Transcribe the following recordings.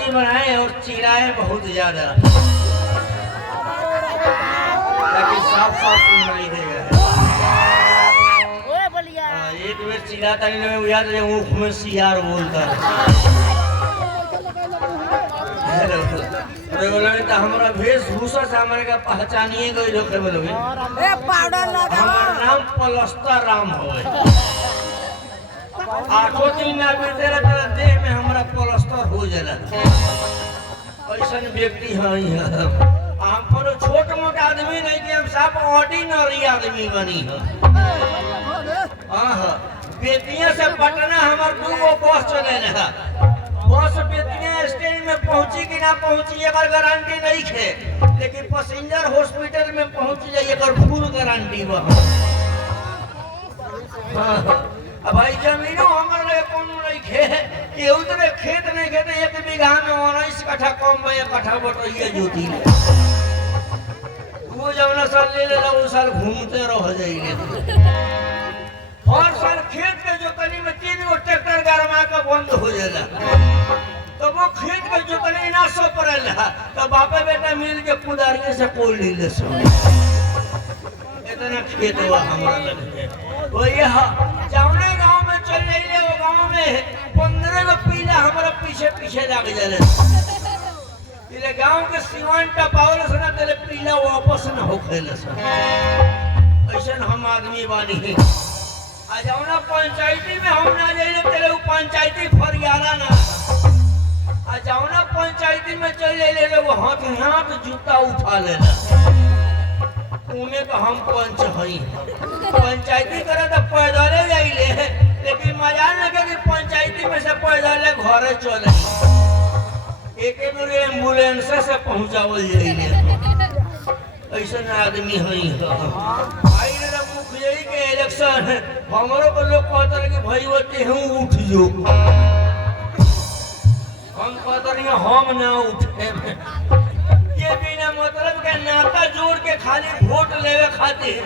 शादी बनाए और चिल्लाए बहुत ज्यादा, ताकि साफ साफ सुनाई देगा। एक बेर चिल्लाता नहीं याद है, ऊख में सियार बोलता तो हमारा वेशभूषा से हमारे का पहचानिए गई लोग हमारा नाम पलस्तर राम हो। 8 दिन ना बीते रहे देह में हमारा पलस्तर हो जाला। ऐसा व्यक्ति है हम कोनो छोट मोट आदमी नहीं कि हम सब ऑर्डिनरी आदमी बनी है। हाँ बेतिया से पटना हमार 2 बस चले रहा। बस बेतिया स्टेशन में पहुंची कि ना पहुंची एकर गारंटी नहीं है, लेकिन पैसेंजर हॉस्पिटल में पहुंच जाए एकर फुल गारंटी बा। अब भाई जमीनों हमारे लिए कौन नहीं खे कि उतने खेत नहीं खे तो 1 बीघा में 19 कट्ठा कम में 1 कट्ठा बटोइए जोती ले। वो जब ना साल ले लेला वो साल घूमते रह जाइए। और साल खेत के जोतनी में 3 गो ट्रैक्टर गरमा के बंद हो जाला, तो वो खेत के जोतनी ना सो पड़ेला तो बापे बेटा मिल के कुदारिये से कोल ले ले सो। इतना खेत हुआ हमारा लगे वो ये जावने गांव में चल जाइए। वो गांव में 15 गो पीला हमारा पीछे पीछे लग जाले। इले गांव के सिवान टपावल से ना तेरे पीला वापस ना हो खेले से। ऐसा हम आदमी बानी आ जाओना पंचायती में हम ना जाइए तेरे वो पंचायती फरियाला ना आ जाओना पंचायती में चल जाइए लोग हाथ जूता उठा लेना उन्हें तो हम पंच हई। पंचायती करे तो पैदल जाइए, लेकिन मजा लगे कि पंचायती में से पैदल घरे चले एक बेर एम्बुलेंस से पहुंचावल जाइए। ऐसा आदमी हई भाई मुखिया के इलेक्शन हमारो को लोग कहते कि भाई वो तेहू उठ जो। हम कहते हम ना उठे ये बिना मतलब के नाता जोड़ के खाली वोट लेवे खातिर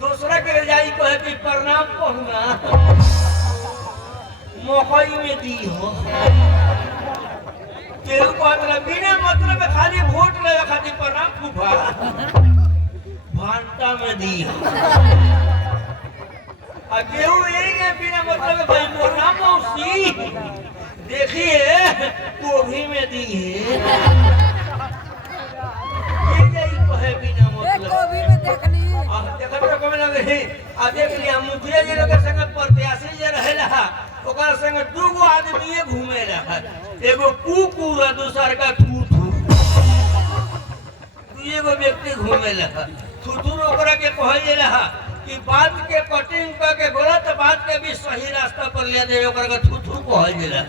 दूसरा के जाई को है कि प्रणाम कहूँगा मकई में दी हो केहू कहते बिना मतलब खाली वोट लेवे खातिर प्रणाम फूफा भांटा में दी हो आ केहू यही है बिना मतलब भाई प्रणाम मौसी देखिए गोभी में दी है। देख लिया मुखिया जी लोग संग प्रत्याशी जे रहेला ओकर संग 2 गो आदमी घूमे रहा। एगो कुकुर और दूसर का थूथू। 2 गो व्यक्ति घूमे रहा। थूथू ओकरा के कहल रहा कि बात के कटिंग करके गलत बात के भी सही रास्ता पर ले दे ओकरा का थूथू कहल रहा।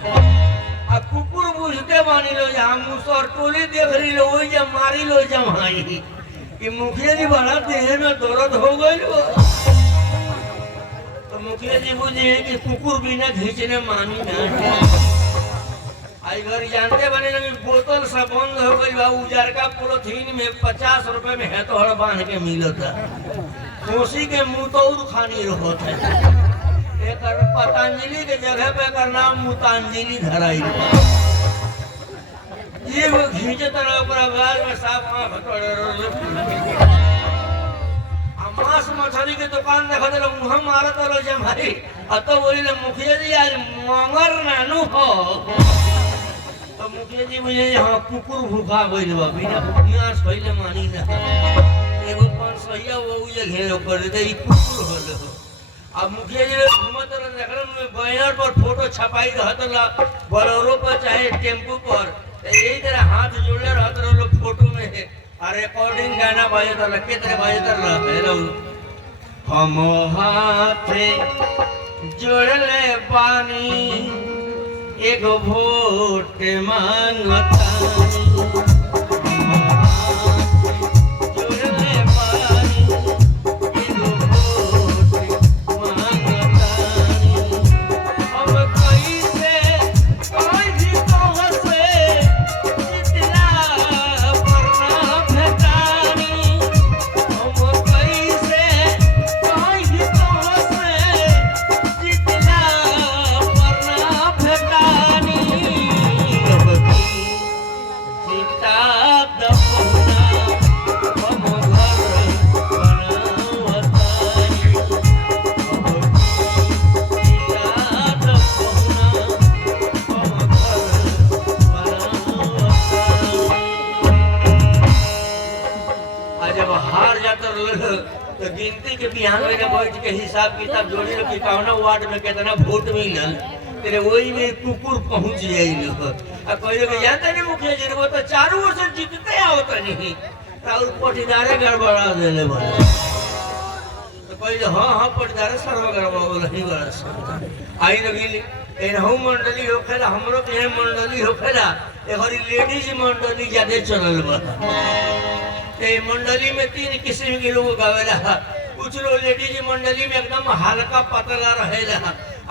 आ कुकुर बुझते मानी लो हम मुसर टोली देख ली लो वही जब मारी लो जमाई कि मुखिया जी बड़ा देह में दर्द हो गई तो मुखिया जी बुझे कि कुकुर बिना खींचने मानी ना। आई घर जानते बने ना बोतल से बंद हो गई बा उजार का पोलोथीन में 50 रुपए में है तो हर बांध के मिलता कोसी के मुंह तो खानी रहत है। एक पतंजलि के जगह पे कर नाम मुतांजलि धराई ये वो खींचे तरह बाल में साफ मांस मछली के दुकान देखा दे मुँह मारा तो जमाई तो बोली मुखिया जी आज मंगर नानू हो तो मुखिया जी मुझे यहाँ कुकुर भूखा गई बिना भूखिया पहले मानी ना एगो 500 वो घेरो कर दे कुकुर हो। अब मुखिया जी घूमत में बैनर पर फोटो छपाई रहता बोलेरो पर चाहे टेम्पू पर यही तरह हाथ जोड़े रहते लोग फोटो में और रिकॉर्डिंग गाना बजता के तरह बजता हम हाथ जोड़ले पानी एगो वोट मांगतानी तो गिनती के बिहान में बैठ के हिसाब किताब जोड़ी लो कि कौन वार्ड में कितना वोट मिलल, तेरे वही में कुकुर पहुंच जाइल। अब कोई लोग जानते नहीं मुखिया जी वो तो चारों ओर से जीतते आवत नहीं और पटीदारे गड़बड़ा देले बड़े। तो कोई हाँ हाँ पटीदारे सर्व गड़बड़ा नहीं बड़ा आई लगी एनहु मंडली होखेला, हमरो के यहाँ मंडली होखेला, एहरी लेडीज मंडली ज्यादा चलल बा। ते मंडली में 3 किस्म के लोग गावेला, कुछ लोग लेडीज मंडली में एकदम हल्का पतला रहेला,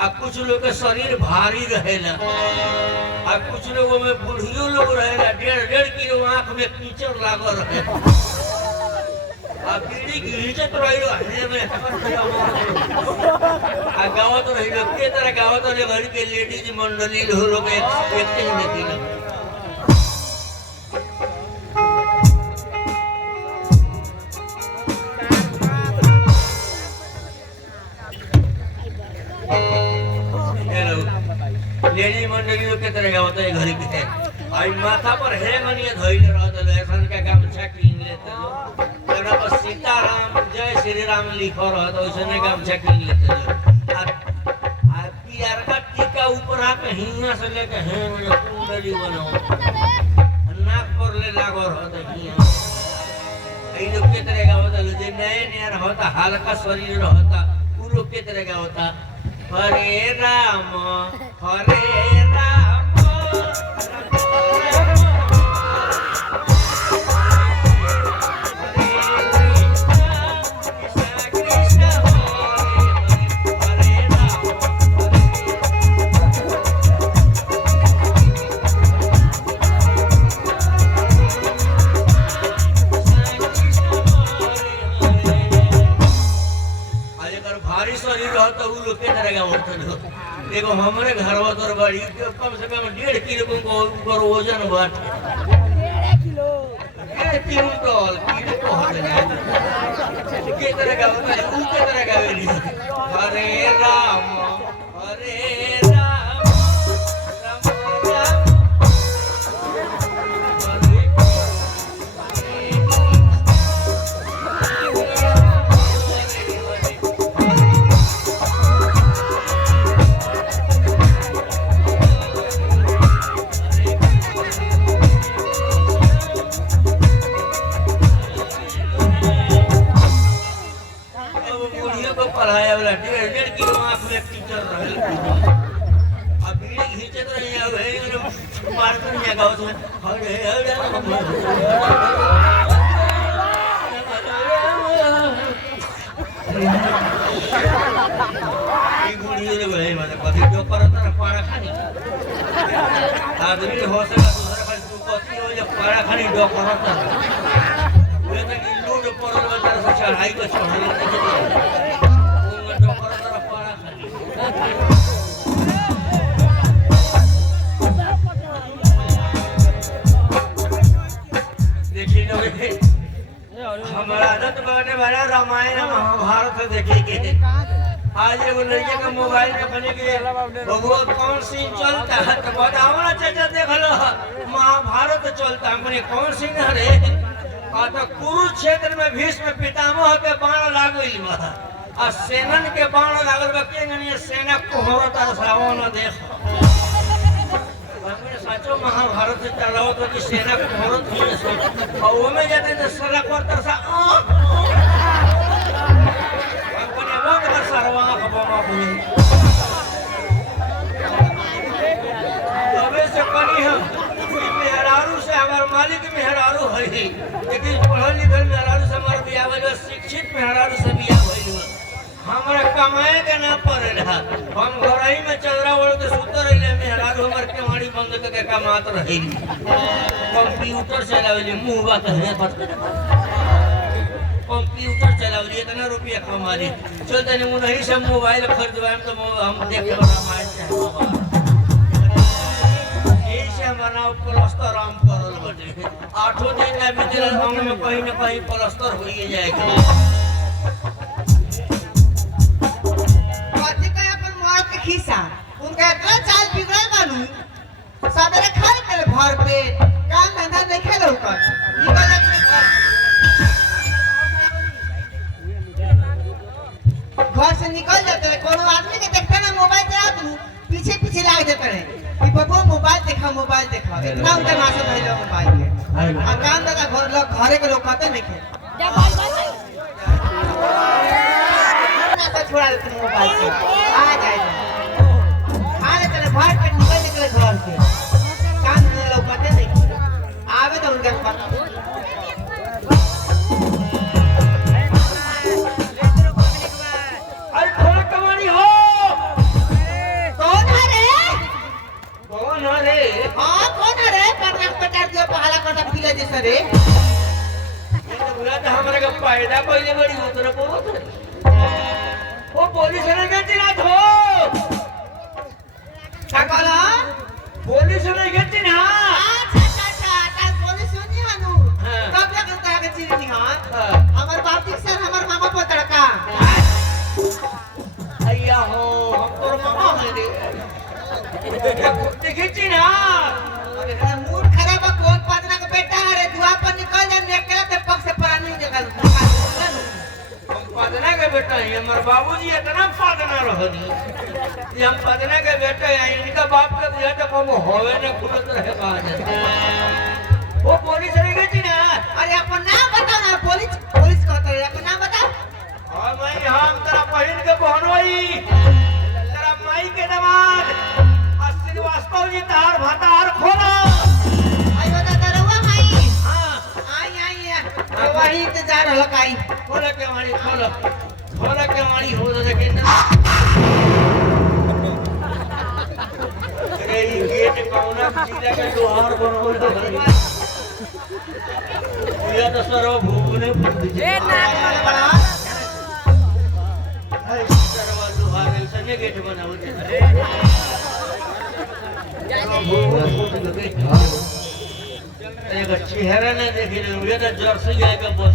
आ कुछ लोग के शरीर भारी रहेला, आ कुछ लोगों में बुढ़ियो लोग रहेला, 1.5 किलो आंख में कीचड़ लागल रहे, आ बीड़ी घींचत रहिलो हने में आ गावत रहिलो के तरह गावत रहे घर के लेडीज मंडली लोग एक ही नहीं थी। लेडीज मंडली लोग के तरह गावत है घर के आई माथा पर है मनिया धइल रहत ऐसन का गमछा कीन लेते लोग, जरा पर सीताराम जय श्री राम लिखो रहत ओइसने गमछा कीन लेते लोग। आ पियर का टीका ऊपर आ के हिया से लेके है में कुंडली बनाओ नाक पर ले लागो रहत हिया ई लोग के तरह गावत जे नए नया रहता हल्का शरीर रहता उ लोग के तरह गावता हरे राम हरे राम देखो हमारे घर तो बड़ी कम से कम 1.5 किलो को ऊपर वजन बात 1.5 किलो 1 क्विंटल किलो को के तरह का होता है ऊ के तरह का वेली हरे राम राम राम आदमी हो सका दूसरा खाली तू कथी हो या पारा खाली डॉक्टर वे तक लूट पड़ल बाजार से चढ़ाई के चढ़ल उन डॉक्टर तरफ पारा खाली देखिए लोग हमारा आदत बने वाला रामायण महाभारत देखे के आज एगो लड़के का मोबाइल में बने के बबुआ कौन सीन चलता है तो बताओ ना चाचा देख लो महाभारत चलता है कौन सीन है रे तो कुरुक्षेत्र में भीष्म पितामह के बाण लागल बा आ सेनन के बाण लागल बा के नहीं सेना को होता श्रावण देख हमने सचो महाभारत चलाओ तो कि सेना को होरत ही सोच और वो में जाते तो सड़क पर तरसा सरवा खबमा हुई तबे से कनी हम मेहरारू से हमार मालिक मेहरारू है लेकिन पढ़ल लिखल मेहरारू से हमार बियाह भइल शिक्षित मेहरारू से बियाह भइल हमरा कमाए के ना पड़ेला हम घर ही में चदरा ओढ़ के सुत रहिले मेहरारू हमार केवाड़ी बंद करके कमात रही कंप्यूटर चलावेली मुंहवा कहे कंप्यूटर चलावली इतना रुपया कमा ली चलते नहीं नहीं सब मोबाइल खरीदवाए तो हम देख रामायण यही से हमारा प्लस्तर हम करल बटे 8 दिन ना बीतल हम में कहीं ना कहीं प्लस्तर हो ही जाएगा कथी कहे अपन मार के खिसा उनका इतना चाल बिगड़ल बानू सबरे खाए के भर पे काम धंधा नहीं खेलो कर निकल कितना उनके मासे धइले मोबाइल के आ काम दादा घरे के लोग कहते नहीं खे ना तो छोड़ा देते मोबाइल से आ जाए खा लेते ना भाग के निकले घर से काम के लोग कहते नहीं आवे तो उनके पास अरे थोड़ा कमानी हो कौन है रे हाँ कौन है रे पटार दिया पहाला करता पीले जैसे रे ये तो बुरा तो हमारे का पैदा पहले बड़ी उतर को वो पुलिस ने क्या चिन्हा हो क्या कहला पुलिस ने क्या चिन्हा कल पुलिस सुनी हनु हाँ। कब लग तरह के चीज नहीं हां हाँ। हमर बाप जी सर हमर मामा पर तड़का अय्या हो हम तो मामा है रे देखी चिन्हा अरे मूड खराब है कौन पतना का बेटा है रे दुआ पर निकल जा निकला ते पग से परा नहीं जगह हम पदना के बेटा है हमारे बाबूजी इतना पदना रहनी ये हम पदना के बेटा है इनका बाप का बुझा तो हम होवे न खुलत रहे कहां वो पुलिस ने क्या चिन्हा अरे अपन नाम बताओ ना पुलिस कहते हैं अपन नाम बताओ और मैं हम तेरा बहन के बहनोई तेरा माई के दामाद श्रीवास्तव जी तार भातार खोला आई बता दरवा माई हाँ आई वही इंतजार हल काई खोला के मारी हो तो देखे ना अरे ये गेट कौना सीधा के लोहार बनोल तो ये तो सर्व भूखने ए नाक बड़ा सर्व लोहार ऐसे गेट बनाओ दे एक चेहरा नहीं देखी ये तो जर्सी गाय का बस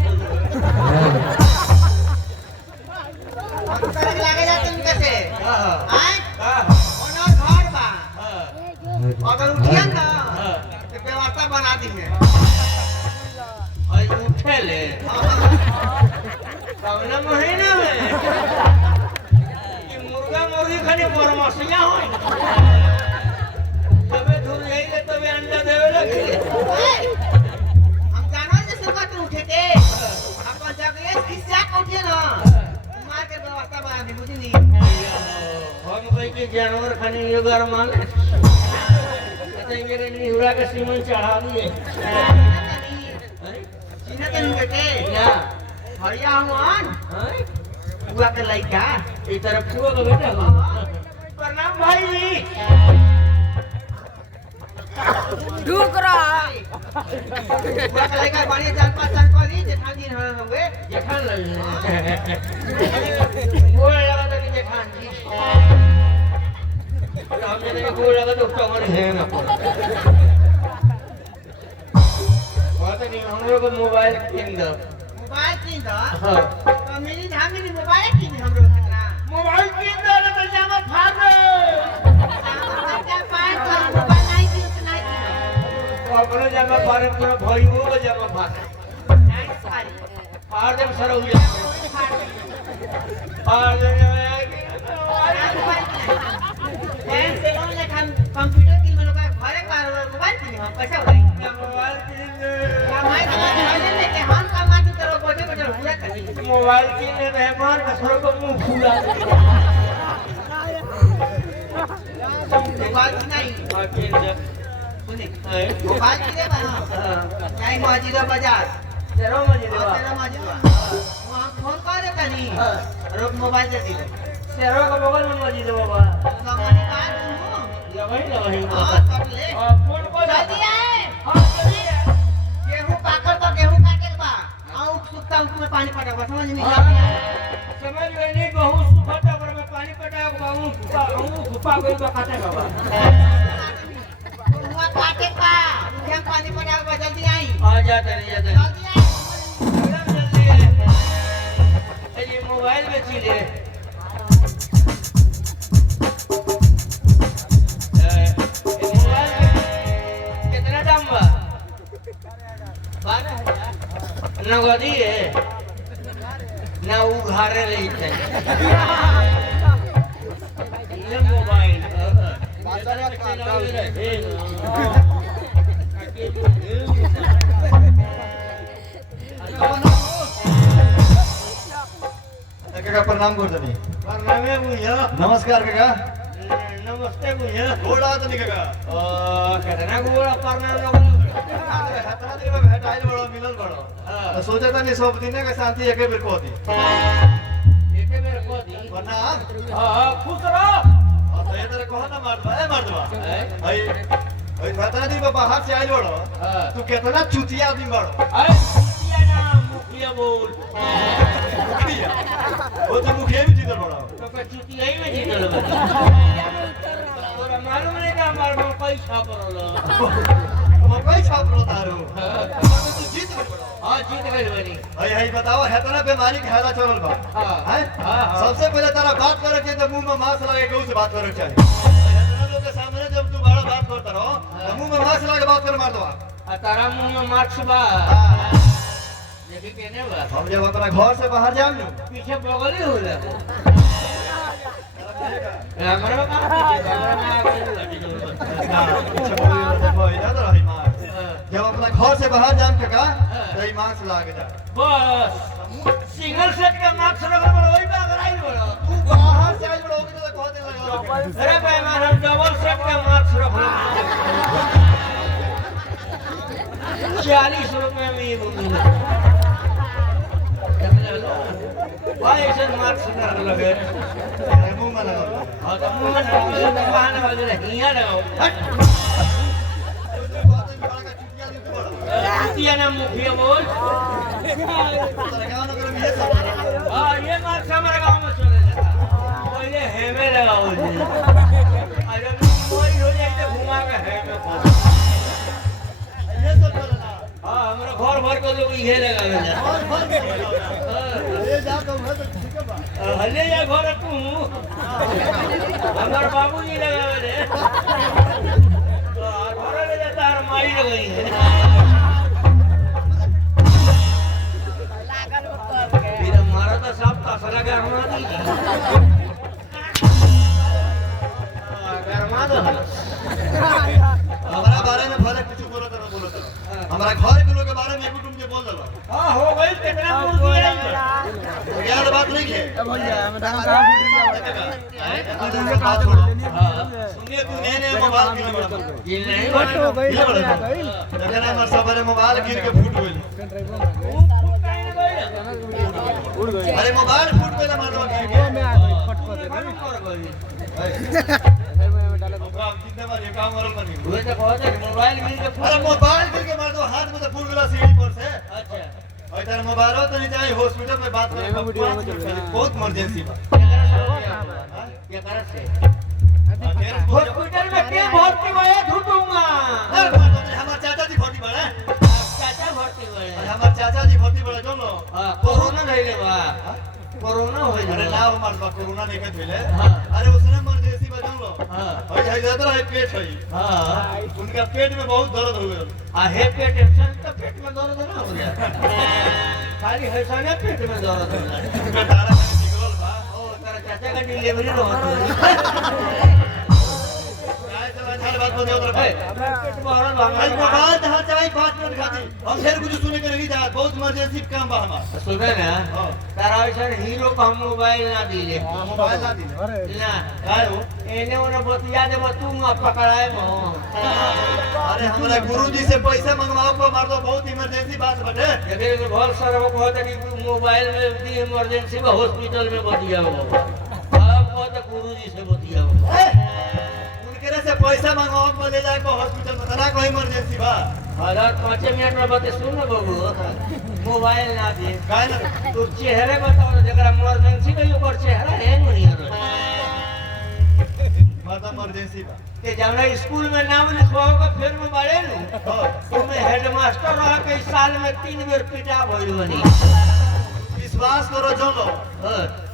अंतर लागे जाते उनके से हाँ आए हाँ ओनर घर बा हाँ अगर उठिया ना हाँ तो व्यवस्था बना दी है आज उठे ले कौन महीना में ये मुर्गा मुर्गी खाली बरमसिया हो तबे दूर जाइए तबे अंडा देवे लगे हम जानवर जैसे बात उठे के अपन जगह किस्सा उठे ना मार के व्यवस्था बना दी बुझी नहीं हम कहीं के जानवर खाने ये घर मान कहते हैं मेरे निहुरा के सीमन चढ़ा दिए सीना के नहीं बेटे क्या हरिया हुआन हैं बुआ के लइका ये तरफ छुआ का बेटा प्रणाम भाई जी ढूक रहा बुआ के लइका बढ़िया जान पहचान करी जेठान जी हन होवे जेठान लगे गोड़ लगा तो नहीं जेठान जी हमने नहीं गोड़ लगा तो उसका मन है ना बात नहीं हम लोग मोबाइल किन दो मोबाइल किन द हाँ तो मेरी धामी ने मोबाइल किन हम लोग खतरा मोबाइल किन दो ना तो जामा फाड़ दो बच्चा पाए तो मोबाइल नहीं की उतना ही अपने जामा फाड़े पूरा भाई वो का जामा फाड़ नहीं सारी फाड़ दे सर हो गया फाड़ दे बैंक से लोन लेके हम कंप्यूटर की लोग का घरे पर मोबाइल किन हम पैसा भाई मोबाइल किन हमारे घरे लेके हम कमाते तो गोटे गोटे पूरा कर मोबाइल किन मेहमान का सर को मुंह फूला मोबाइल की नहीं किन दे सुनी है मोबाइल की दे बा नहीं मौजूदा बाजार तेरा मजे दे तेरा मौजूदा वहां फोन कर देता नहीं रोक मोबाइल दे दी तेरा का बगल में मजे दे बाबा कंपनी का तू लगाई हां कर ले फोन को जल्दी आए हां चलिए गेहूं पाकल तो गेहूं काटे बा आउ सुखता उसमें पानी पटा बा समझ नहीं समझ में नहीं गहूं सुखाता पर में पानी पटा गहूं सुपा गई तो काटे बाबा हुआ काटे बा उधर पानी पटा बा जल्दी आई आ जाते नहीं जाते जल्दी आई एकदम जल्दी है ये मोबाइल में चीले मोबाइल कितना दाम बा 12,000 नगदी है ना उघारे ले ये मोबाइल प्रणाम कर दनी परनामे बुझो नमस्कार काका नमस्ते बुझो गोड़ा तनी काका कितना गोड़ा परनाम लोग हतना दिन में भेटाइल बड़ो मिलल बड़ो तो सोचा तनी सब दिन के शांति एके बेर को दी एके मेरे को दी प्रणाम हां खुश रहो और तो ये तरह कहो ना मर्दवा भाई भाई हतना दिन में बाहर से आइल बड़ो तू कितना चुतिया आदमी बड़ो अरे मुखिया ना मुखिया बोल वो तो मुखिया भी जीतल बड़ो तो कचुती है में जीतल तोरा मालूम नहीं का हमार में पैसा पड़ल मकई छाप रो तारू तू जीत बड़ो हां जीत गइल बनी भाई भाई बताओ हेतना बीमारी के हैला चलल बा हां हैं हां सबसे पहले तारा बात करे के तो मुंह में मास्क लगा के उसे बात करे चाहिए हेतना लोग के सामने जब तू बड़ा बात करता रहो तो मुंह में मास्क लगा के बात कर मार दो आ तारा मुंह में मार्क्स बा देखी केने बा हम जब अपना घर से बाहर जाम नु पीछे बगल ही होला हमरा का पीछे हमरा में आ गइल जब अपना घर से बाहर जाम काका तो ई मास्क लगा के जा बस सिंगल सेट का मार्क्स रखल बड़ ओई बा कराई बड़ तू बाहर से आइल बड़ो के तो कह दे लगा अरे भाई हम डबल सेट का मार्क्स रखल 40 रुपए में ये मिला भाई ऐसे मार्क्स कर लगे मुंह में लगा हां तो मुंह में बहाना वाले हिया लगाओ हट मुखिया ना मुखिया बोल हाँ ये मार्क्स हमारे गाँव में चले जाता पहले हेमे लगाओ अरे कोई हो जाए तो घुमा के हेमे ये सब चलना हाँ हमारा घर भर के लोग ये लगावे ये जा तो है तो ठीक है बा हले या घर तू हमारे बाबूजी लगावे रे घर ले जाता है माई लगाई है मेरा मारा तो साफ तसला गरमा दी गरमा दो हमारा बारे में फर्क कुछ बोलत ना हमारा घर के लोग के बारे में कुटुंब के बोल दलो हां हो गई कितना मुर्गी है यार बात नहीं है सुनिए तू ने मोबाइल गिर बड़ा ये नहीं बड़ा देखना हमार सबरे मोबाइल गिर के फूट गइल अरे मोबाइल फूट गइल हमार तो गिर के काम करल बनी वो तो कहत है मोबाइल मिल के अरे मोबाइल गिर के मार दो हाथ में से फूट गला सीढ़ी पर से अच्छा और तेरा मोबाइल तो नहीं जाए हॉस्पिटल में बात करें बहुत इमरजेंसी बा क्या कर से हॉस्पिटल में क्या भर्ती हुए ढूंढूंगा हमारे चाचा जी भर्ती बड़े चाचा भर्ती हुए हमारे चाचा जी भर्ती बड़े जो लो कोरोना धइले बा कोरोना होई अरे ना हमारे पास कोरोना नहीं के थइले हां अरे उसने इमरजेंसी बजा लो हां और जाई जाता है पेट है हां उनका पेट में बहुत दर्द हो गया आ हे पेट टेंशन तो पेट में दर्द ना हो जाए खाली हैसाने पेट में दर्द हो जाए बेटारा निकल बा ओ तेरा चाचा का डिलीवरी होत बात बताओ उधर भाई पेट बहरल भांगा आज मोबाइल जहां चाहे 5 मिनट खाती हम फिर कुछ सुने के नहीं जा बहुत इमरजेंसी काम बा हमार सुने ना तारा ऐसा हीरो का हम मोबाइल ना दिले मोबाइल ना दी ना कारो एने ओने बतिया दे तू ना पकड़ाए मो अरे हमारा गुरुजी से पैसा मंगवाओ को मार दो बहुत इमरजेंसी बात बटे देखे तो बहुत सारा वो कहता कि मोबाइल में दी इमरजेंसी में हॉस्पिटल में बतिया हो अब कहता गुरुजी से बतिया हो उनके से पैसा मंगवाओ को ले जाए को हॉस्पिटल में तना कोई इमरजेंसी बा अगर 5 मिनट में बते सुन ना बाबू मोबाइल ना दे काहे ना तो चेहरे बताओ ना जरा इमरजेंसी में ऊपर चेहरा हैंग नहीं हो रहा मतलब इमरजेंसी बा के जब स्कूल में नाम लिखवाओ का फिर में बारे नु तो मैं हेडमास्टर रहा के साल में 3 बेर पिटा भइल बनी विश्वास करो जो लो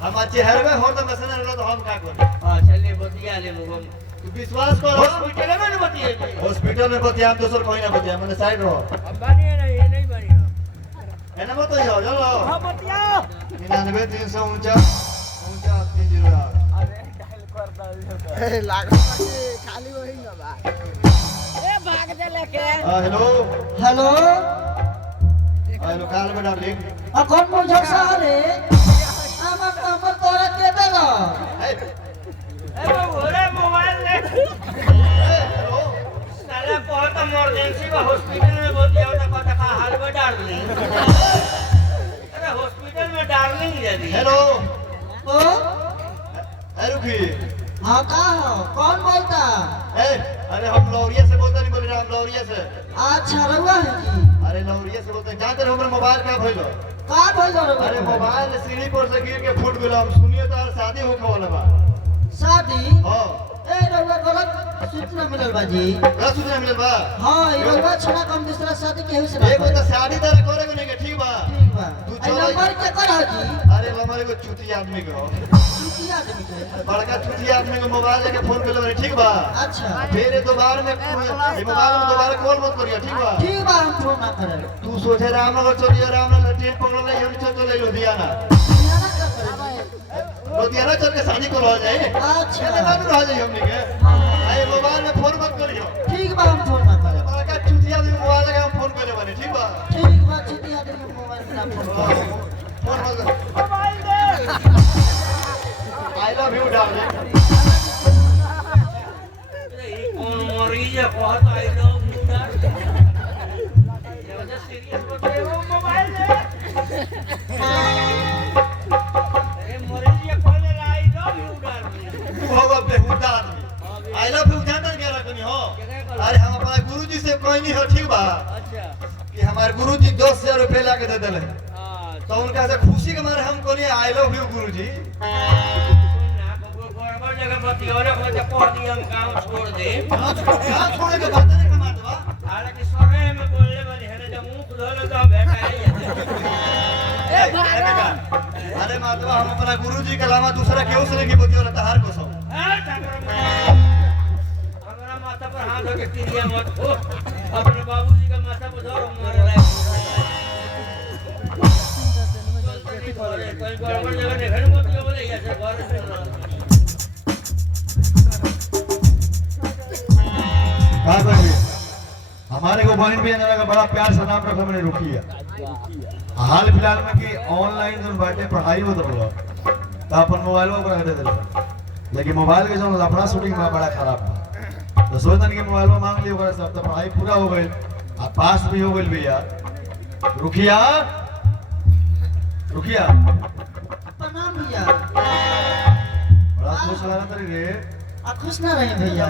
हमारे चेहरे में हो तो मैसेज रहलो तो हम का करी हां चलिए बतिया ले मुगम तू विश्वास करो हॉस्पिटल में न बतिए हॉस्पिटल में बतिया दूसर कोई ना बतिया मैंने साइड रहो अब बनिए नहीं ये नहीं बनिए है ना बताइयो जो लो हां बतिया 99 349 308 अरे डायल कर दो ए लागो खाली वही ना बा ए भाग दे लेके हेलो हेलो हेलो काल में डार्लिंग कौन बोल छक रे हमर तो तोरा के देला ए ओरे मोबाइल ले हेलो साला बहुत इमरजेंसी का हॉस्पिटल में बोलती है तो कथा का हाल में डार्लिंग अरे हॉस्पिटल में डार्लिंग जल्दी हेलो ओ रुकी हाँ का हो कौन बोलता अरे हम लौरिया से बोलते नहीं, बोल रहे हम लौरिया से। अच्छा रहुआ है जी अरे लौरिया से बोलते जानते रहे हमारे मोबाइल क्या भइलो? का बोल रहे अरे मोबाइल सीढ़ी पर से गिर के फूट गेलो। हम सुनिए तो यार शादी होखे वाला बा। शादी हां ए रहुआ गलत सूचना मिलल बा जी का सूचना मिलल बा? हाँ ये रहुआ छना कम दूसरा शादी केहू से ना एगो तो शादी तारा करेगो नहीं के, ठीक बा? ठीक बा तू ए चलो। नंबर के कर हो जी अरे हमारे को चुती आदमी को, किसी आदमी के बड़का चुती आदमी को मोबाइल लेके फोन कर लो, ठीक बा? अच्छा फिर ये दोबारा में ये मोबाइल में दोबारा कॉल मत करियो, ठीक बा? ठीक बा हम फोन ना करे तू सोचे रामनगर चलिए, रामनगर ट्रेन पकड़ ले, हम चले लुधियाना। ना कर करे लुधियाना चल के शादी को रह जाए। अच्छा। चले ना रह जाए हमनी के। आए मोबाइल में फोन मत करियो। ठीक बा हम फोन ना करे बड़का चुती आदमी मोबाइल लगा हम फोन करे बने, ठीक बा? ठीक बा छुट्टी आदमी के मोबाइल में ना फोन करे फोन मत कर। Mobile De I love you darling. ये कौन मरीज है बहुत आई लव यू यार ये वजह सीरियस होते हैं वो मोबाइल दे अरे मरीज ये कौन है आई लव यू डार्लिंग तू होगा बेहुदा आदमी। आई लव यू जानता क्या रखनी हो? अरे हम अपना गुरुजी से कहनी हो, ठीक बा? अच्छा कि हमारे गुरुजी 10,000 रुपए ला के दे दिले। हां तो उनका से खुशी के मारे हम कहनी आई लव यू गुरुजी। गड़बड़ जगह बतियोरे को तो कह दिया हम गांव छोड़ दे कहां छोड़े के बात नहीं कमात बा? हालांकि सरे में बोलने वाली है जब मुंह खुला तो बैठाई ए बेटा, अरे मातवा हम अपना गुरुजी के अलावा दूसरा केहू से नहीं बतियोला तहार को सो। हमारा माथा पर हाथ रख के क्रिया मत हो अपने बाबूजी का माथा पर धरो मार रहा है कोई गड़बड़ जगह नहीं घर मत यो बोले ऐसे घर से का कहिए हमारे को बहन भी का बड़ा प्यार से नाम रखा मैंने रुकी है। हाल फिलहाल में कि ऑनलाइन जो बाटे पढ़ाई होत रहो तो अपन मोबाइल पर दे देले, लेकिन मोबाइल के जो लफड़ा शूटिंग में बड़ा खराब बा। तो सोचन के मोबाइल में मांग लियो ओकरा सब तो पढ़ाई पूरा हो गइल आ पास भी हो गइल भैया। रुखिया रुखिया प्रणाम भैया बड़ा खुश लगा तरी रे। आ खुश ना रहे भैया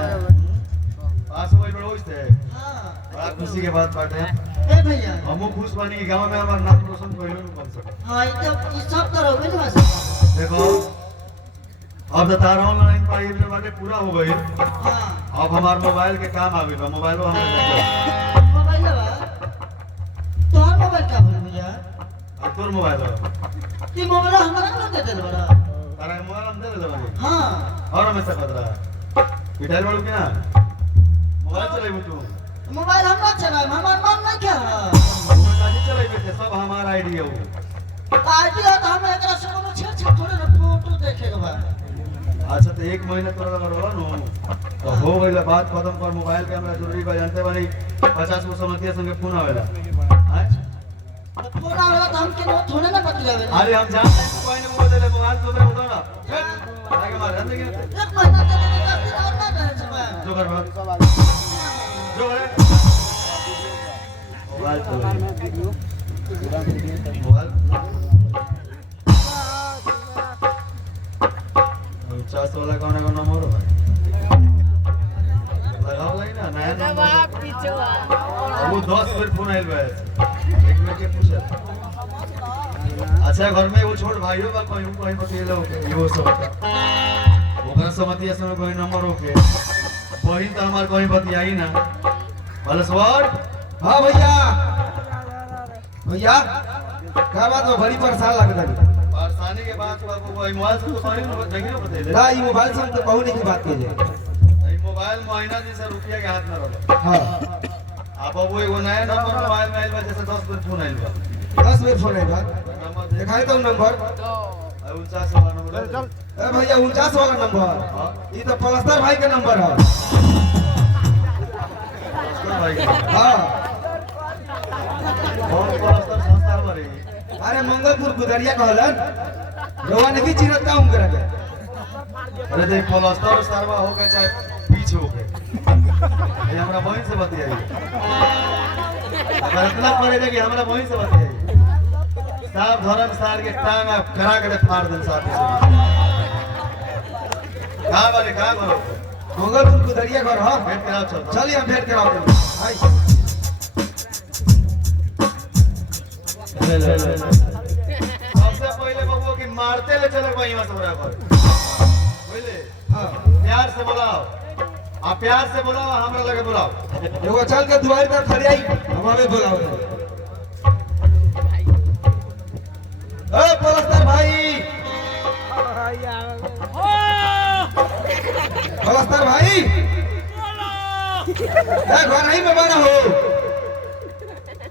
पास हो गइल बड़ा होइस थे, हाँ बड़ा खुशी के बात बाटे। ए भैया हमहू खुश बानी कि गांव में हमार नाम रोशन कइलो न कम से कम। हाँ ये सब तो रहोगे ना सब देखो अब तो तारा ऑनलाइन पढ़ाई भी बाटे पूरा हो गई। हाँ अब हमार मोबाइल के काम आ गइल बा। मोबाइल हम मोबाइल बा तोहर मोबाइल का बोल भैया अब तोर मोबाइल है ती मोबाइल हमरा ना दे दे बड़ा तारा मोबाइल हम दे देले बानी। हाँ और हमें से खतरा बिठाइल बड़ू कि ना मोबाइल चलाइबू तू? मोबाइल हम ना चलाए हमार मन नहीं क्या मोबाइल काहे चलाइबे थे? सब हमार आईडी है वो। पार्टी हो तो हम एकरा से कोनो छेड़ थोड़े ना फोटो देखे के बा अच्छा तो एक महीना तोरा लगा रोला नु तो हो गइल बात खत्म कर। मोबाइल के हमरा जरूरी बा, जानते बानी 50 गो समतिया संगे फोन आवेला। अच्छा तो फोन आवेला तो हम के थोड़े ना बतियावे अरे हम जानते हैं कोई नहीं बोले मोबाइल तो मेरे उधर ना आगे मार अंदर गया एक महीना दे दे 10 दिन और ना रहे सब जो कर जो करे मोबाइल तो मोबाइल 50 वाला कौन है नंबर है लगाओ लाई ना नया नंबर पीछे वो 10 मिनट फोन आइल बा एक मिनट के पूछे। अच्छा घर में वो छोट भाइयों का कोई कोई बतेला होके ये सब ओकरा समतिया समय कोई नंबर होके बहिन तो हमार कोई बतियाई ना बलसवर। हाँ भैया भैया क्या बात है? बड़ी परेशान लग रही परेशानी के बाद बाबू भाई मोबाइल से तो सही नहीं बतेले ना ये मोबाइल से हम तो कहू नहीं की बात कीजिए। भाई मोबाइल महीना दिन से रुपया के हाथ में रहल। हाँ अब वो एगो नया नंबर मोबाइल में आइल बा जैसे 10 मिनट फोन आइल बा 10 मिनट फोन है नंबर दिखाई तो नंबर 49 वाला नंबर ए भैया 49 वाला नंबर ये तो पलस्तर भाई का नंबर है। उसको भाई हाँ कौन पलस्तर संस्था हमारे अरे मंगलपुर गुदरिया कहलन रवा नहीं चिरत काम करा के अरे देख प्लास्टर सरवा हो गए चाहे पीछ हो गए ये हमरा बहन से बतियाई अगर इतना करे कि हमरा बहन से बतियाई साहब धर्म साल के टांग आप करा के फाड़ देन साथ से कहां वाले कहां करो मंगलपुर गुदरिया घर हां भेंट कराओ चल चलिए हम भेंट कराओ हाय सबसे पहले बबुआ की मारते ले चले भाई यहां से बड़ा कर पहले हां प्यार से बुलाओ आप प्यार से बुलाओ हमरा लगे बुलाओ एगो चल के दुआर पर खड़ी आई हमारे बुलाओ ए पलस्तर भाई पलस्तर भाई ए घर नहीं में बना हो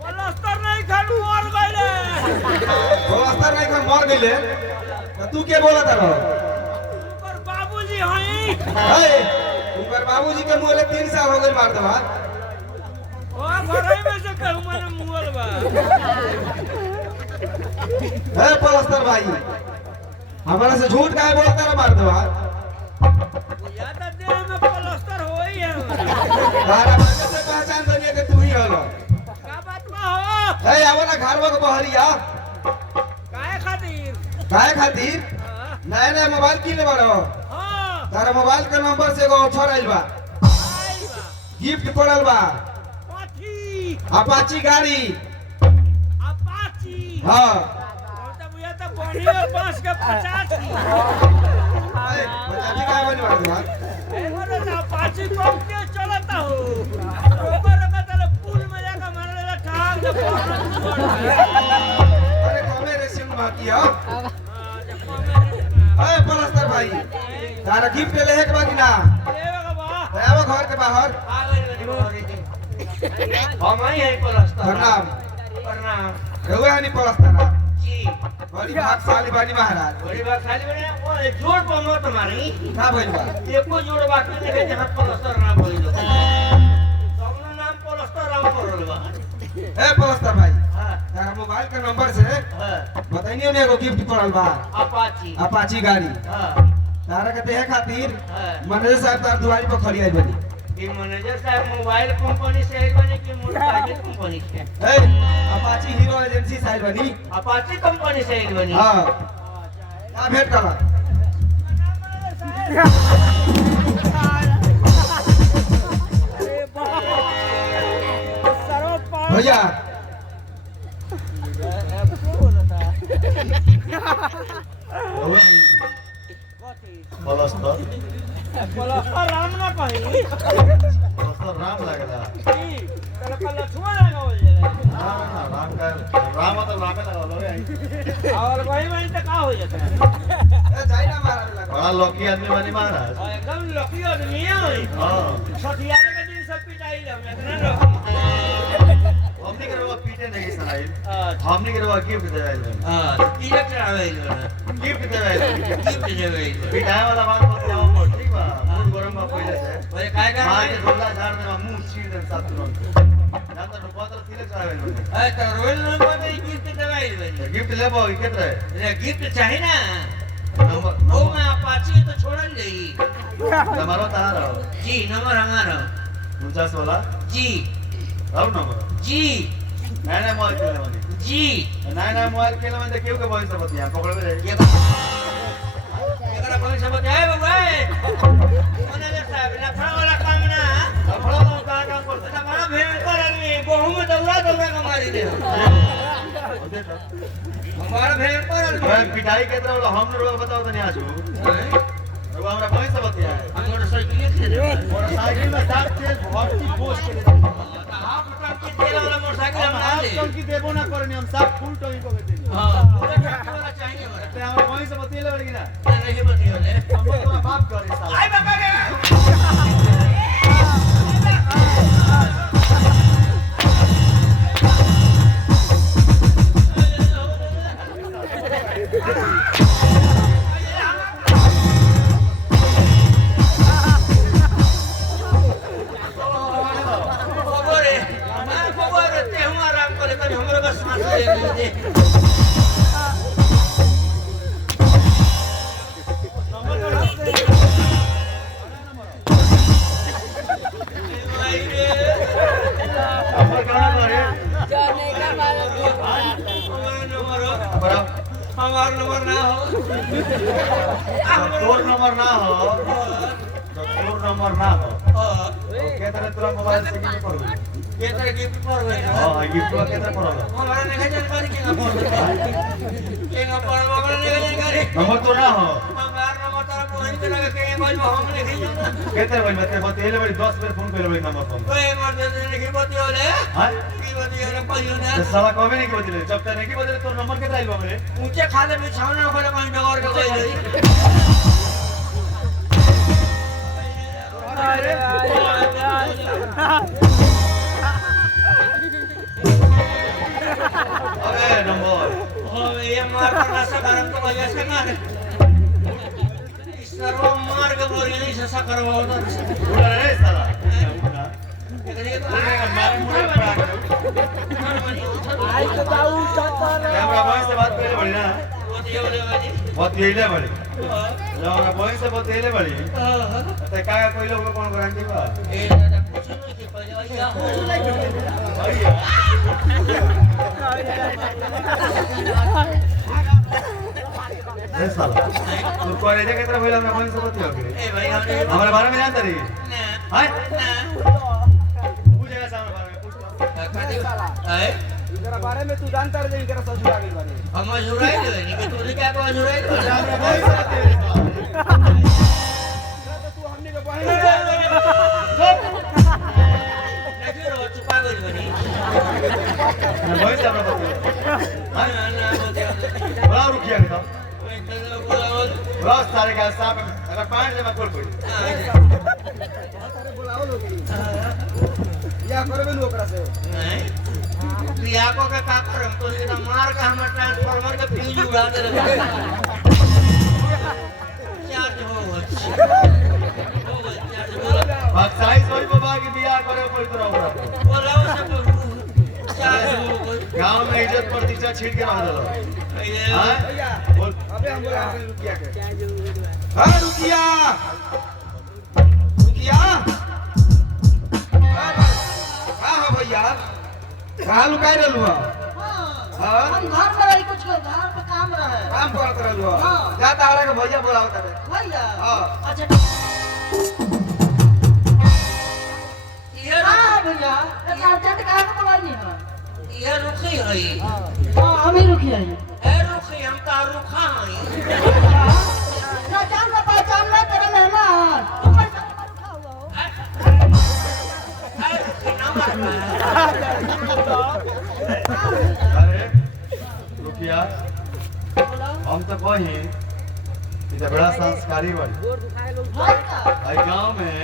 प्लास्टर नहीं खालू और गइले पलस्तर नहीं कर मर गइले तो तू के बोला तारो पर बाबूजी हई ए ऊपर बाबूजी के मुंह ले 3 साल हो गए मार दवा ओ घरई में से कहू मन मुअल बा ए पलस्तर भाई हमारा से झूठ काहे बोलता रे मार दवा या त देह में प्लास्टर होई है तारा बात से पहचान बनिए कि तू ही हलो का बात बा हो ए आवा ना घरवा के बहरिया काहे खातिर काहे खातिर नया नया मोबाइल किने बारो हां तारा मोबाइल के नंबर से एगो ऑफर आइल बा आई बा गिफ्ट पड़ल बा पाथी अपाची गाड़ी अपाची हां तब बुया त बढ़िया बांस के 50 पचासी का बनी मार दवा एगो ना अपाची कम के चलता हो ऊपर का तले पुल में जाकर मारले ठाक के अरे कमे रेसिंग बाकी है ए पलस्तर भाई तारा गिफ्ट ले है के बाकी ना आवा घर के बाहर हम आई है प्लास्टर प्रणाम प्रणाम रहुए हनी पलस्तर जी बड़ी भागशाली बानी महाराज बड़ी बात खाली बने ओ जोड़ पर मत मारी का भइल बा एको जोड़ बाकी नहीं जहां प्लास्टर ना बोली लो सबनो नाम प्लास्टर राम पड़ल बा ए पलस्तर भाई हां तारा मोबाइल के नंबर से हां बताइए ने एगो गिफ्ट पड़ल बा अपाची अपाची गाड़ी हां तारा के देह खातिर हां मैनेजर साहब तार दुआरी पर खड़ी आई बनी कि मैनेजर साहब मोबाइल कंपनी से आई बने कि मोटरसाइकिल कंपनी से ए अपाची हीरो एजेंसी से आई बनी अपाची कंपनी से आई बनी हां का भेंट करा भैया प्लास्टर प्लास्टर राम ना कही प्लास्टर राम लगला तेरे पर लछुआ लगा हो जाए राम का राम तो राम लगा लो रे और वही वही तो का हो जाता है ए जाई ना महाराज लगा बड़ा लौकी आदमी बनी महाराज और एकदम लकी आदमी है हां सठियारे के दिन सब पिटाई लम इतना लकी हमने के रवा पीटे नहीं सनाई अच्छा हमने के रवा गिफ्ट दे आइल हां तिलक चढ़ावे गिफ्ट दे आइल गिफ्ट देवे पिटाए वाला बात मत जाओ मोट ठीक बा मूड गरम बा पहले से अरे काय काय मार के झोला झाड़ दे मुंह चीर दे सब तुरंत जानता नु पत्र तिलक चढ़ावे अरे तो रोल नंबर पे गिफ्ट देवे गिफ्ट लेबो केत रहे रे गिफ्ट चाहिए ना नंबर ओ मैं अपाची तो छोड़न गई हमारा तार जी नंबर हमारा 49 वाला जी और नंबर जी नया मोबाइल के लेवनी जी नया मोबाइल के लेवनी केहू के बहन से बतिया पकड़ में रहे एकरा कोई समझ आए बाबू मने ले साहब लफड़ा वाला काम ना लफड़ा वाला काम करते ना बड़ा भयंकर आदमी गहूं में दौड़ा दौड़ा के मारी दे हमारा भयंकर आदमी मैं पिटाई के तरह हम लोग बताओ तो नहीं आजू तो हमरा बहन से बतिया है मोटरसाइकिल से दे मोटरसाइकिल में साथ तेज भर्ती पोस्ट के दे हाफ टंकी तेल वाला मोटरसाइकिल हम ना ले की देबो ना करनी हम सब फुल टोई को देंगे हां पूरा टंकी वाला चाहिए हमरा ते हमरा बहन से बतिया लगी ना नहीं बतियो ले हम तो बाप करे साला आई बाबा के हमार नंबर ना हो तोर नंबर ना हो के तरह तोरा मोबाइल से की पड़ गई ये तरह गिफ्ट पर गए हां गिफ्ट के तरह पड़ल हमारा नहीं जानकारी के नंबर हमारा नहीं जानकारी नंबर तो ना हो हमारा नंबर तारा फोन करा के मोबाइल में हम नहीं जाना के तरह भाई मतलब बतेले बड़ी 10 बार फोन करे बड़ी नंबर पर ओए मार दे नहीं बतियोले हां की बतियोले पहियो ना तो साला कमे नहीं के बतेले जब तक नहीं के बतेले तोर नंबर के आइल बा मेरे ऊंचे खाले बिछावना होले कहीं डगर के गई अरे अबे नंबर ओ ये मार करना सकरम तो वजह से मार सर्व मार्ग बोलने से सकरम होता बोला रे साला ये तो आई तो जाऊ चक्कर कैमरा बॉय से बात करे बड़ी ना बतियोले वाली बहुत येले बड़ी जरा बॉय से बहुत येले बड़ी ते का कोई लोग को कौन गारंटी बा ए दादा कुछ नहीं के पहले या हो भैया रे साला तू कोई जे केतना भइला हमरा बॉय से बतियो के ए भाई हमने हमारे बारे में जानता रही ना हां ना पूछेगा सामने बारे में पूछ है इकरा बारे में तू जानता रहे इकरा ससुर आ गई बारे हम जुराई दे नहीं कि तूने क्या को जुराई दे हमरा बॉय से तो तू हमनी के बहन नहीं रो चुपा गई बनी बॉय से हमरा बतियो हां ना बतियो बड़ा रुकिया के तो ओए चलो बोल बस सारे का साहब अगर पांच जमा खोल पड़ी अरे बुलाओ लोग या करबे नु ओकरा से नहीं प्रिया को के का करम तो ये मार के हम ट्रांसफार्मर के फ्यूज उड़ा दे चार्ज हो बक्साई सोई बाबा की बियाह करे कोई तरह ओकरा बोला सब चार्ज हो गांव में इज्जत प्रतिष्ठा छीट के रह दलो हां भैया बोल अबे हम बोला रुकिया के हां रुकिया रुकिया हां हां भैया कहां लुकाई रहलू हां हम घर में रही कुछ घर पे काम रहे काम करत रहलू हां जा तारा के भैया बोलाओ तबे भैया हां अच्छा ये हां भैया एक अर्जेंट काम करवानी है ये रुखी है हां हम ही रुकी है ए रुखी हम ता रुखा है ना जान ना पहचान ना तेरा मेहमान तुम ऐसा रुका हुआ हो ए रुखी नंबर अरे रुकिया हम तो कही इधर बड़ा संस्कारी बड़ी भैया आई गांव में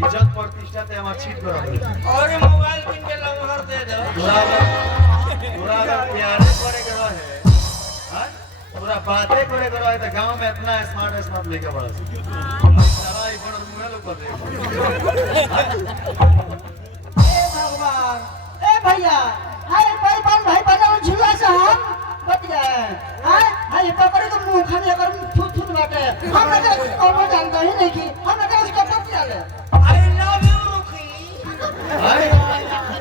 इज्जत प्रतिष्ठा ते हमार छीट कर रही और ये मोबाइल किन के लमहर दे दो पूरा प्यारे करे के रहे हां पूरा बातें करे के रहे तो गांव में इतना स्मार्ट लेके बड़ा सारा ही बड़ा मुंह लोग कर दे ए भगवान ए भैया हाय भाई बना झूला से हम बतिया हाय हाय पकड़े तो मुंह खाने अगर थूत थूत बाटे हम ना कोनो जानता ही नहीं कि हम ना उसका बतिया ले आई लव यू रुखी हां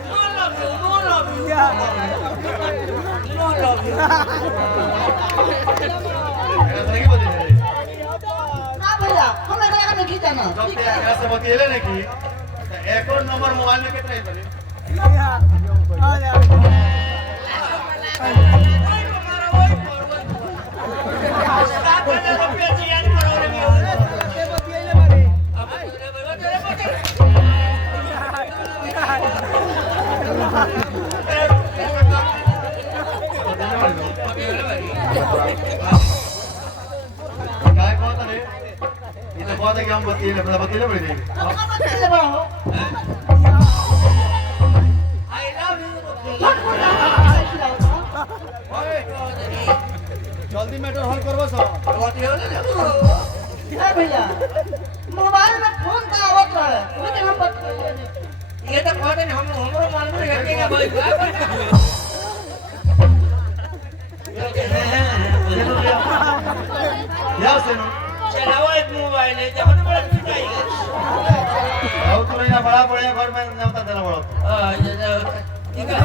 no love you no love you no love you मेरा सही बोल रहे ना भैया हम ना नहीं जाना जब ते ऐसे बतिएले नहीं की एक और नंबर मोबाइल में कितना है बने काय कहता रे ये तो बहुत है कि हम बतिएले बड़ी नहीं हम बतिया ले बड़ा हो आई लव यू रुखी जल्दी मैटर हल करबो सो ए भैया मोबाइल में फोन का आवत रहे लेकिन हम बतिया ये तो कहते हैं हम हमरो मन में हटेगा भाई या सेनो चलाओ एक मोबाइल है जब बड़ा पिटाई है और तो ना बड़ा बढ़िया घर में नौता देना बड़ा ठीक है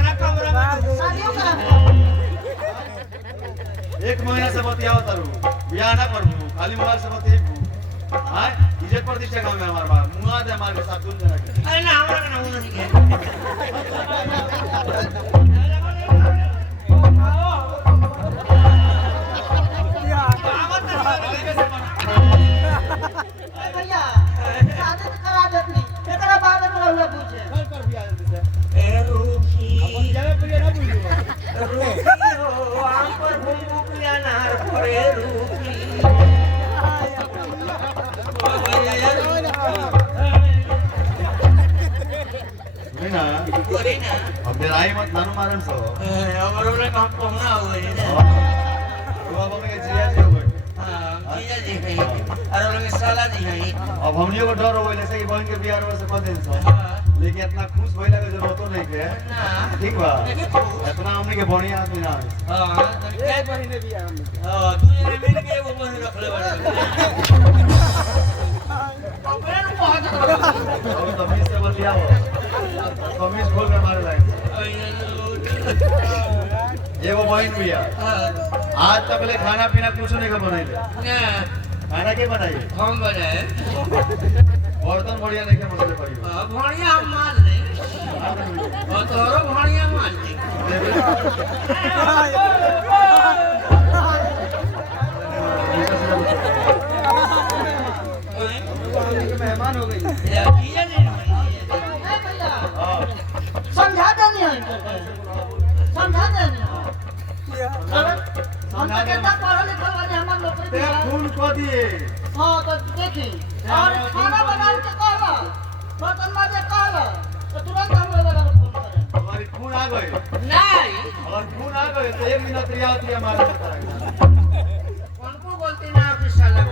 शादियों करा एक महीना से बतियाओ तारू बियाह ना करबू खाली मोबाइल से बतियाबू हां इज्जत प्रतिष्ठा काम में हमार बाप मुआ दे हमारे साथ दूर जना के भैया शादी तो करा देती एकरा बाद में रहुआ पूछे नहीं ना अब डेराई मत नानू मारन सो तो अब हमें जिया जी हो गई अब हमनियो को डर हो गइल से कि बहन के बियाह में से कह देन सो लेकिन इतना खुश भइला के जरूरत नहीं के ठीक बा इतना हमनी के बढ़िया आदमी ना अब तमीज से बतियाओ तमीज खोल के मारे लाइन एगो बहन बिया आज तक ले खाना पीना कुछ नहीं का बनाइले खाना के बनाई हम बनाए बर्तन बढ़िया नहीं के बनले पड़ी भणिया हम मान ले और तोरो भणिया मान ले मेहमान हो गई किया नहीं भैया समझा देनी है समझा देनी हम तो कितना पढ़ा लिखा वाले हमार नौकरी ते मिला खून को दिए हाँ तो देखी और खाना बना के कहला बर्तन माजे कहला तो तुरंत हम लोग वाला फोन करें हमारी खून आ गई नहीं और खून आ गई तो 1 मिनट रिया होती है हमारे उनको बोलते ना ऑफिस साला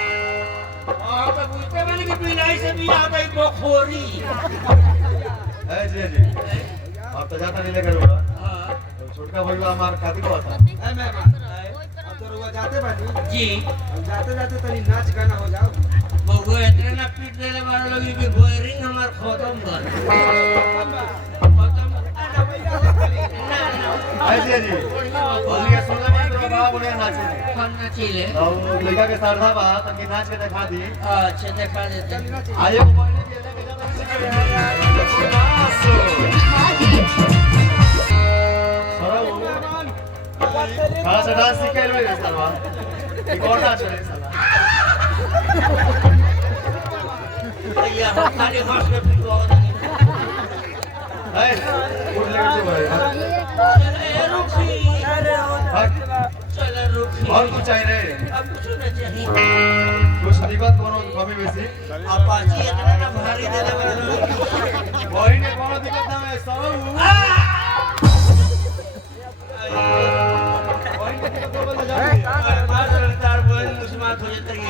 और तो बुझते बने कि बिनाई से भी आता है बखोरी है जी अब तो जाता नहीं लेकर होगा तो छोटका भैया हमार खातिर को आता ए मेहमान अब तो रुआ जाते बानी जी अब जाते जाते तनी नाच गाना हो जाओ बहु इतने ना पीट देले वाला लोग कि गोयरिंग हमार खत्म कर खत्म है जी बोलिए सुनले बात तो बड़ा बढ़िया नाचे खाना चाहिए और लड़का के सरधा बा तनके नाच के दिखा दी अच्छा दिखा देते आइए को पहले भी लेके जाता कहाँ से डांस सीखे हुए रे साला ये कौन नाच रहे साला भैया हम खाली हंस के पिटवा है उठ लेकर भाई चले रुखी चले रुखी और कुछ चाहिए रे अब कुछ नहीं चाहिए कुछ दिक्कत कोनो कमी बेसी अपाची इतना ना भारी देले वाला वही ने कोनो दिक्कत ना है सरल वही ने दिक्कत तो बोल जा मार तार बोल मुस्मात हो जाता है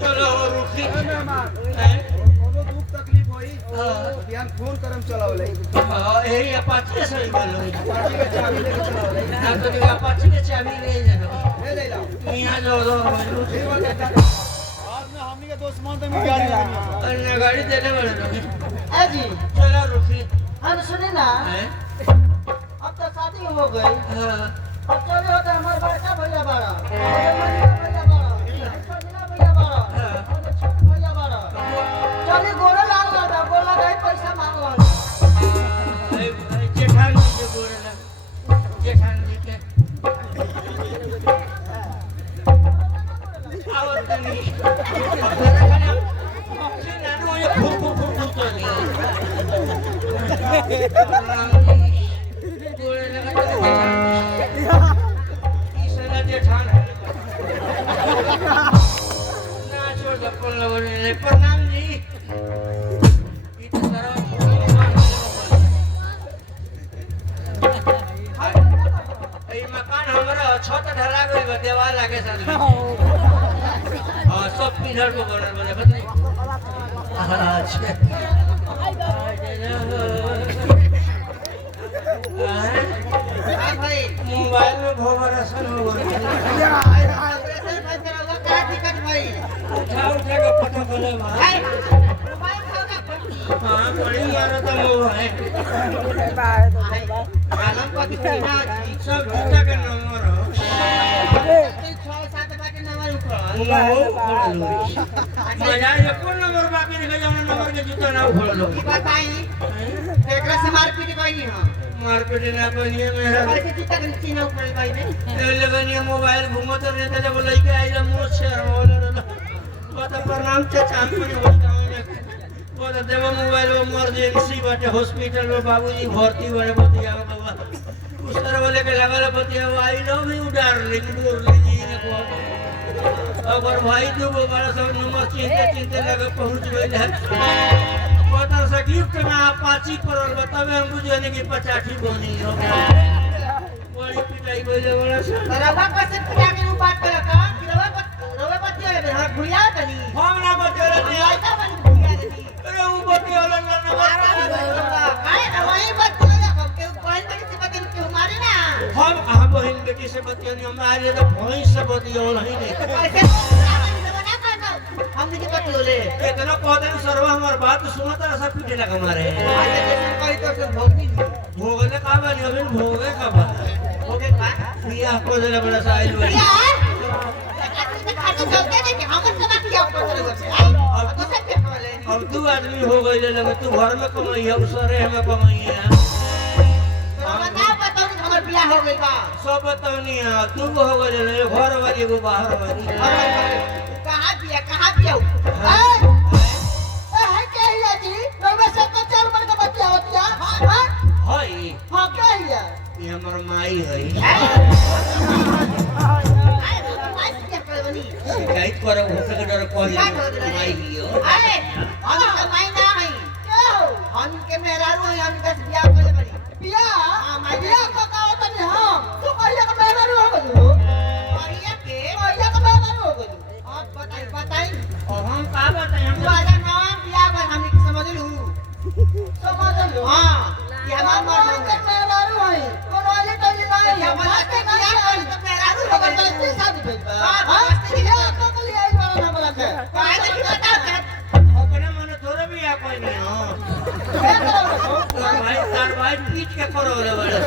चलो रुखी कोनो दुख तकलीफ होई तो बिहान फोन करम चलावले यही अपाची से बोलो पार्टी के चाबी लेके चलावले ना तो अपाची के चाबी ले जाओ ले ले जाओ यहाँ जो आज में हमनी के दोस्त मान में गाड़ी लगी अन्य गाड़ी देने वाले लोग ए जी चलो रुखी हम सुने ना हैं अब तो शादी हो गई हाँ अब चले होता हमारे बड़का भैया बड़ा भैया बड़ा भैया बड़ा चली गोरे लाग रहा बोला रही पैसा मांग रहा जेठान जी के बोले ना जेठान जी के आवत नहीं नानू ये फूक फूक फूक तो नहीं बोले लगा इसरा जेठान है ना छोड़ दो कौन लोगों ने प्रणाम जी मकान हमारा छत ढला गई बा देवाल आगे साथ सब पिलर को बनल बने बताई अच्छा भाई मोबाइल में भोगर क्या दिक्कत भाई उठा उठा के पटक ले मार हाय मोबाइल खाओ ना पड़ती हां बड़ी मारा तो वो है आलम को दिखना सब जूता के नंबर हो 6-7 बाटे नंबर ऊपर मजा ये कौन नंबर बाकी नहीं जौन नंबर के जूता ना खोल लो की बताई एकरा से मारपीट कोई नहीं हो मार्केट ना बनिए मेरा कैसे जूता के नीचे ना ऊपर भाई ने ए लगनिए मोबाइल घूमत रहते जब लइके आइला मोर शेर बोले बता प्रणाम चाचा हम नहीं बोल गाँव में बता देव मोबाइल में इमरजेंसी बाटे हॉस्पिटल में बाबूजी भर्ती बड़े बतिया बाबा उसर वाले के लगल बतिया आई लव यू डार्लिंग मुरली जी ने को अगर भाई दो बड़ा सब नंबर चिंते चिंते लगे पहुंच गए है पता से गिफ्ट में अपाची पड़ल बतावे हम बुझे नहीं कि 50 बनी हो बड़ी पिटाई बोले बड़ा सा रवा कैसे पिटा के बात कर का रवा बतिया रे हां भुलिया तनी हम ना बचे रे आइता बन भुलिया रे अरे वो बते वाला ना काय रवाई बतिया कब के पॉइंट के सिपत के मारे ना हम कहां बहन बेटी से बतिया नहीं हमारे तो भैंस से बतिया नहीं कैसे बना कर हमने के बतियोले इतना कहते हैं सर्व हमार बात सुना तो ऐसा पीटे लगा हमारे आज जैसे कोई तो से भोगनी भोगले का बनी अभी भोगे का बा होगे का प्रिया को जरा बड़ा साइल बनी यार खाते चलते नहीं कि हम सब किया ऊपर चले गए अब तो सब पे वाले अब तू आदमी हो गई लगे तू घर में कमाई है उसरे में कमाई है ना बताओ हमर बियाह हो गई बा सब बताओ नहीं है तू हो गई घर वाली को बाहर वाली कहां बिया ए है के हिया जी रवे से तो चार मन का बच्चा होतिया हां हाय हां के हिया ये हमर माई है शिकायत करो होके के डर कोई माई हियो अरे हम तो माई ना है क्यों हम के मेहरारू है हम 10 बियाह कर ले बड़ी बियाह हां माई बियाह को का होता नहीं हां तो कहिया के मेहरारू हो गयो कहिया के मेहरारू हो गयो अब बताई और हम का बताएं हम राजा नाम बियाह कर हम समझ लू हां ये हमार मर्द के मेहरारू है कोनो वाले तो नहीं है हमारा के बियाह कर तो मेहरारू हो गयो शादी भइल बा हां बियाह को के लिए आई वाला ना बोला के काहे नहीं बता अपने मन थोड़े भी आ कोई नहीं हो तार भाई पीट के करो रे बड़े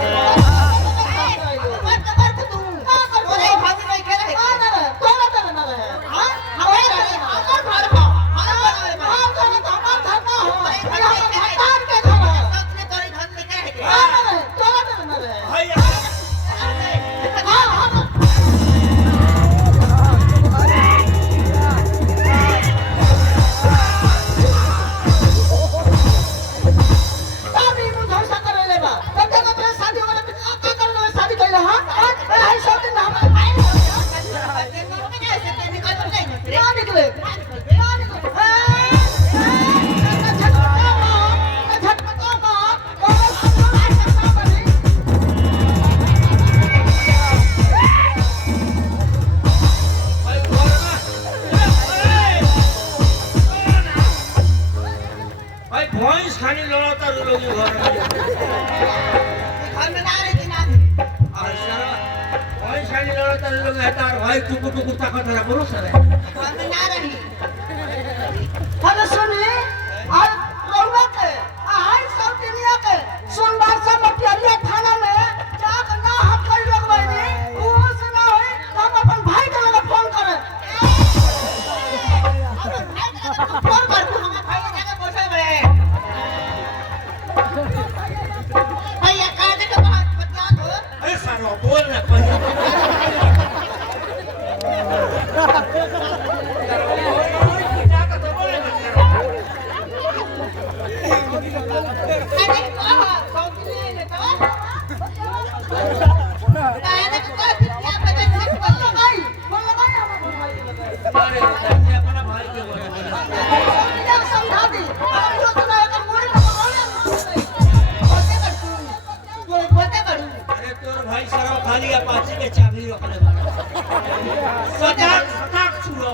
भैंस खानी लड़ता लोग घर में भैंस खानी लड़ता लोग है तार भाई टुकु टुकु ताकत रहा बोलो सर हेलो सुनिए और रउआ के हाय सब दुनिया के सोमवार से मटियारिया थाना में जाकर ना हाथ कर लगवाई नहीं वो से ना होई तो हम अपन भाई के लगे फोन करे फोन कर तू हम भाई के जाके पूछे बड़े भैया कहां के बात बतिया दो अरे सारो बोल ना कोई भाई सारा खाली अपाची के चाबी रखले सदाक सदाक छुआ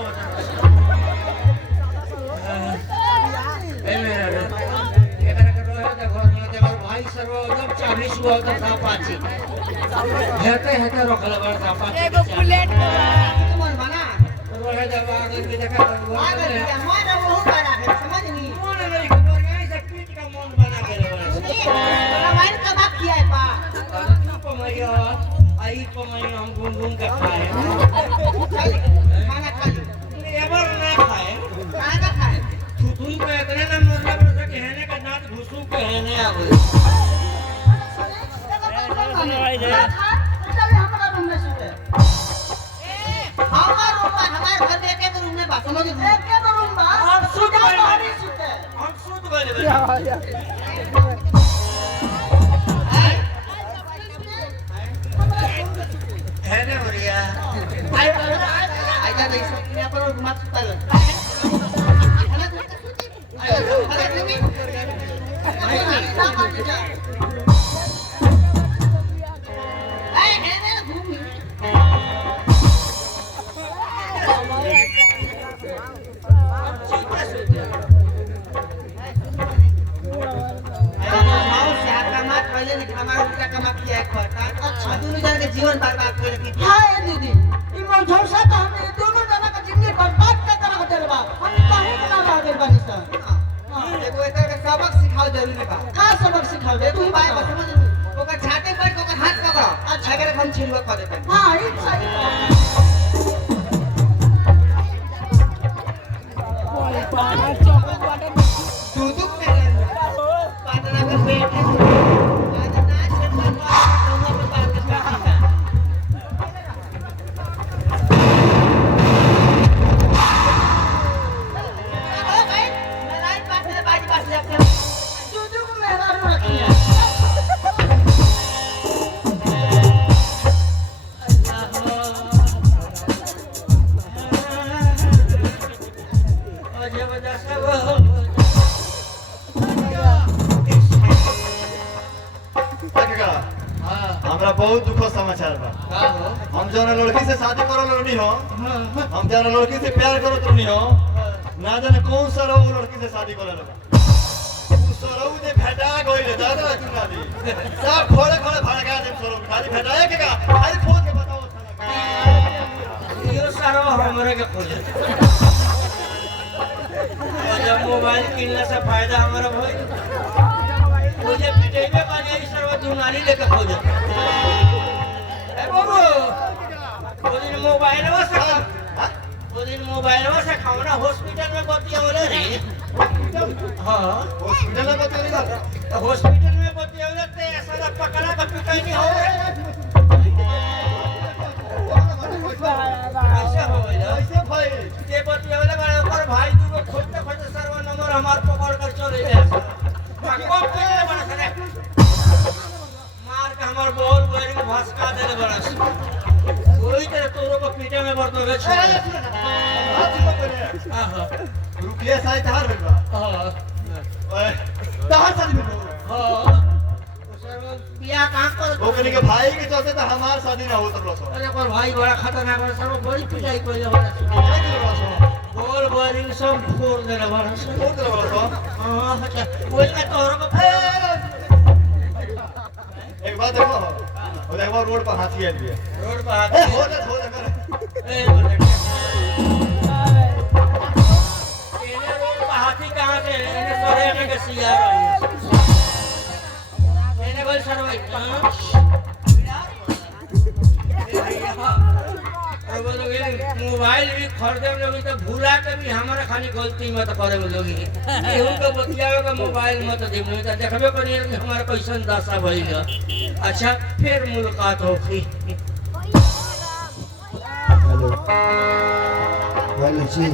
ए मेरा एकरा के रोहे त घर में देवर भाई सर्व जब चाबी छुआ त अपाची हेते हेते रखले बड़ा सापा एगो प्लेट में बा। मन बना रहे जब आगे के देखा आगे क्या मन वो बड़ा है समझ नहीं मन नहीं खबर यहीं से पीट का मन बना के बड़ा मोबाइल का बात किया है पा पमैया आई पमैया हम घूम घूम के खाए खाना खा ली एबर ना खाए खाना खाए थुथुन पे इतने ना मतलब से कहने का नाच घुसू कहने आवे हमारे घर देखे तो रूम में बात समझ एक रूम बा हम सुत गए बाहर ही सुते हम सुत गए है ना बढ़िया आई जा नहीं सकते यहाँ पर मत सुता लो जीवन बर्बाद कर दी हां दीदी ई मौजूसा तो हमने दोनों जना का जिंदगी बर्बाद कर कर होटल बा हम काहे ना लागे बानी सर एगो एकर के सबक सिखाओ जरूरी बा का सबक सिखाओ दे तू बाय बस समझ ली ओकर छाते पर ओकर हाथ पकड़ो अच्छा अगर हम छिलवा कर देते हां ई सही दूध पे पादरा के पेट है आज नाच के बनवा दोनों पे बात करता हमरा बहुत दुखद समाचार बा हम जौन लड़की से शादी करल रहनी हो हम जौन लड़की से प्यार करत रहनी हो ना जाने कौन सा रहो लड़की से शादी करल बा उ सरऊ जे भेटा गइल दादा तू ना दी सब खोले खोले भड़का दे सरऊ खाली भेटाए के का खाली खोद के बताओ थाना यो सारो हमरे के खोजे जब मोबाइल किनने से फायदा हमारा भाई मुझे पिटेबे बाजे सर्व दुनाली लेके खोजे ए बाबू वो दिन मोबाइल से खाना हॉस्पिटल में बतियावले रे हां हॉस्पिटल में बतियावले दादा हॉस्पिटल में बतियावले ते ऐसा पकड़ा का पिटाई नहीं हो ऐसा हो गया ऐसे भाई ते बतियावले बड़े ऊपर भाई दूर खोजते खोजते सर्व नंबर हमार पकड़ कर चले गए कब पे बड़ा सने मार के हमार बॉल बेरिंग भसका देले बड़ा कोई तेरे तोरो को पीटे में बरतो रे छोड़ हां रुपया साई धार भेल बा हां ओए कहां शादी में हां सर्व बिया कहां कर ओकनी के भाई के चलते तो हमार शादी ना होत रहो अरे पर भाई बड़ा खतरनाक है सर्व बड़ी पिटाई कोई बड़ा बॉल बेरिंग सब फोड़ देले बड़ा बहुत रहो हां अच्छा कोई का तोरो को एक बात देखो और एक बार रोड पर हाथी आइल बिया रोड पर ए हाथ हो जा कर ए ये रोड पर हाथी कहां से इन्हें सरे में के सिया रही मैंने बोल सरवाई मोबाइल भी खरीदे में लोग तो भूला के भी हमारे खाली गलती मत करे में लोग केहू के बतियावे का मोबाइल मत दे नहीं तो देखबे करिए कि हमारा कैसन दशा भइल अच्छा फिर मुलाकात होगी हेलो जी